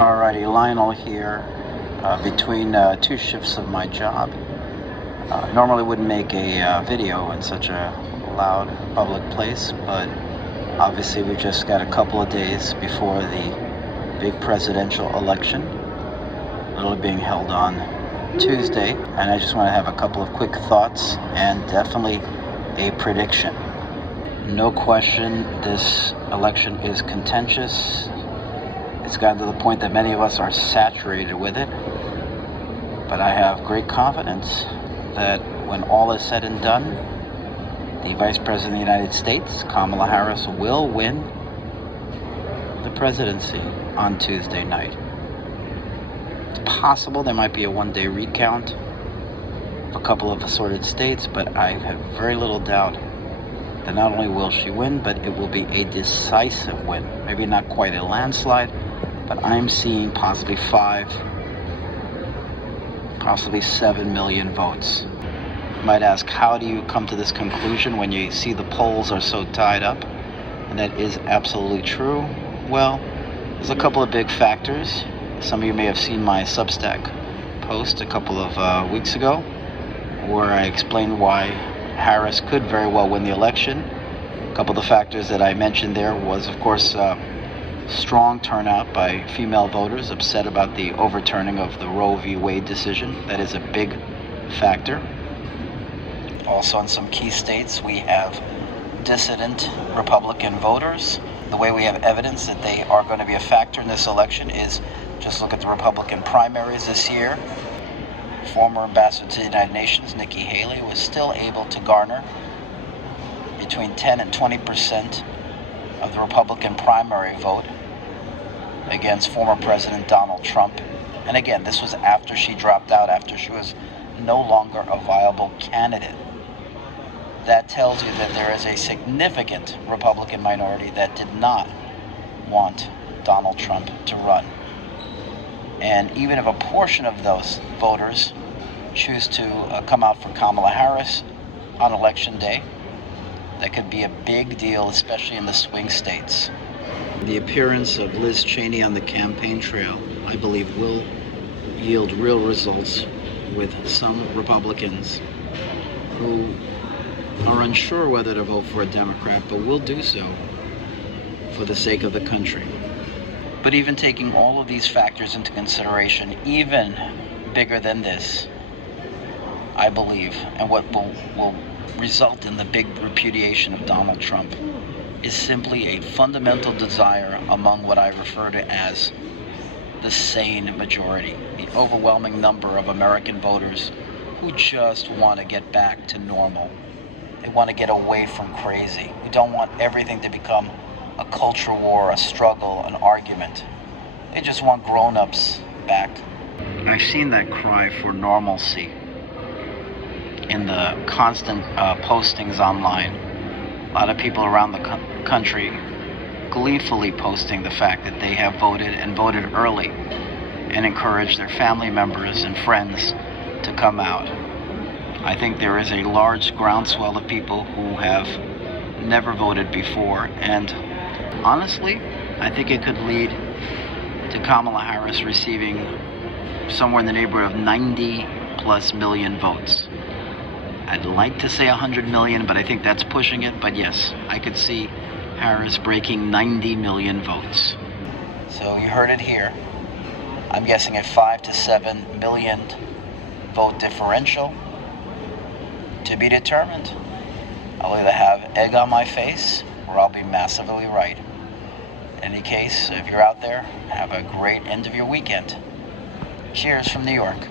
Alrighty, Lionel here, between two shifts of my job. Normally wouldn't make a video in such a loud public place, but obviously we just got a couple of days before the big presidential election, literally being held on Tuesday, and I just want to have a couple of quick thoughts and definitely a prediction. No question, this election is contentious. It's gotten to the point that many of us are saturated with it, but I have great confidence that when all is said and done, the Vice President of the United States, Kamala Harris, will win the presidency on Tuesday night. It's possible there might be a one-day recount of a couple of assorted states, but I have very little doubt that not only will she win, but it will be a decisive win. Maybe not quite a landslide, but I'm seeing possibly 5, possibly 7 million votes. You might ask, how do you come to this conclusion when you see the polls are so tied up? And that is absolutely true. Well, there's a couple of big factors. Some of you may have seen my Substack post a couple of weeks ago, where I explained why Harris could very well win the election. A couple of the factors that I mentioned there was, of course, strong turnout by female voters upset about the overturning of the Roe v. Wade decision. That is a big factor. Also, in some key states, we have dissident Republican voters. The way we have evidence that they are going to be a factor in this election is just look at the Republican primaries this year. Former ambassador to the United Nations, Nikki Haley, was still able to garner between 10 and 20% of the Republican primary vote against former President Donald Trump. And again, this was after she dropped out, after she was no longer a viable candidate. That tells you that there is a significant Republican minority that did not want Donald Trump to run. And even if a portion of those voters choose to come out for Kamala Harris on election day, that could be a big deal, especially in the swing states. The appearance of Liz Cheney on the campaign trail, I believe, will yield real results with some Republicans who are unsure whether to vote for a Democrat, but will do so for the sake of the country. But even taking all of these factors into consideration, even bigger than this, I believe, and what will result in the big repudiation of Donald Trump, is simply a fundamental desire among what I refer to as the sane majority, the overwhelming number of American voters who just want to get back to normal. They want to get away from crazy. We don't want everything to become a culture war, a struggle, an argument. They just want grown-ups back. I've seen that cry for normalcy in the constant postings online. A lot of people around the country gleefully posting the fact that they have voted and voted early, and encourage their family members and friends to come out. I think there is a large groundswell of people who have never voted before, and honestly, I think it could lead to Kamala Harris receiving somewhere in the neighborhood of 90 plus million votes. I'd like to say 100 million, but I think that's pushing it. But yes, I could see Harris breaking 90 million votes. So you heard it here. I'm guessing a 5 to 7 million vote differential, to be determined. I'll either have egg on my face or I'll be massively right. In any case, if you're out there, have a great end of your weekend. Cheers from New York.